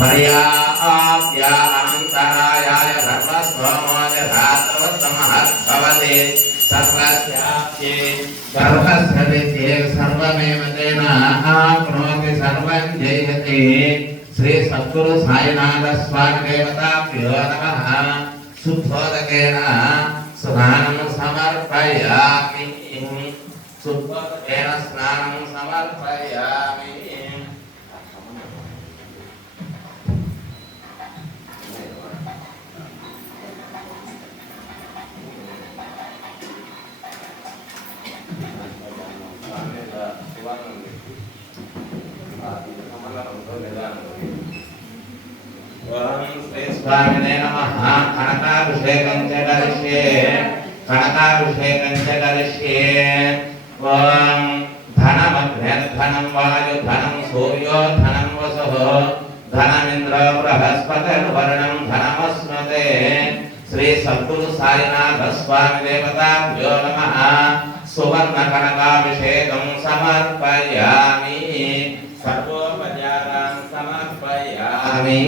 पर्याप्या अनन्तरायाय सर्वस्वमोज धातवत्तमहद्भवते सर्वस्याप्ये सर्वस्य विद्ये सर्वमेव तेन आप्नोति सर्वं जयते श्री सद्गुरु साईनाथ स्वामी देवताभ्यो नमः शुद्धोदकेन स्नानं समर्पयामि शुद्धोदकेन स्नानं समर्पयामि स्वामिने नमः कनकाभिषेकं च करिष्ये कनकाभिषेकं च करिष्ये ओम धनमग्निर्धनं वायुधनं सूर्यो धनं वसुः धनमिन्द्रो बृहस्पतिर्वर्णं धनमस्मते श्री सद्गुरु साईनाथ स्वामी देवताभ्यो नमः सुवर्ण कनकाभिषेकं समर्पयामि सर्वोपचारान् समर्पयामि